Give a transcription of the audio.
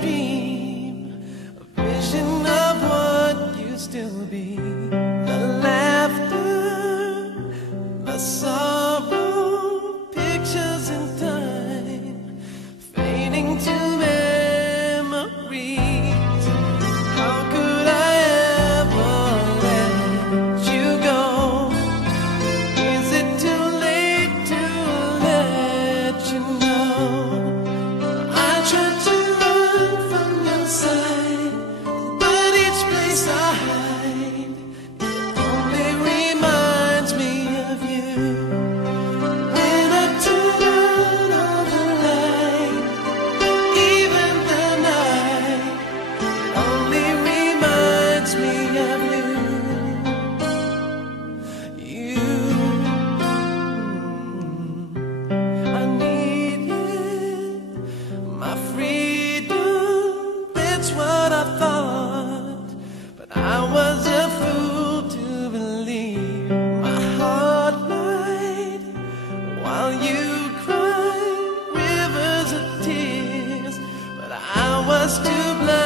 dream, a vision of what used to be. The laughter, the sorrow, pictures in time, fading to memories. How could I ever let you go? Is it too late to let you know? I tried to run from your side, but each place I hide, it only reminds me of you. When I turn on all the light, even the night, it only reminds me of you. I need you, my freedom, that's what I thought. But I was a fool to believe my heart lied while you cried rivers of tears. But I was too blind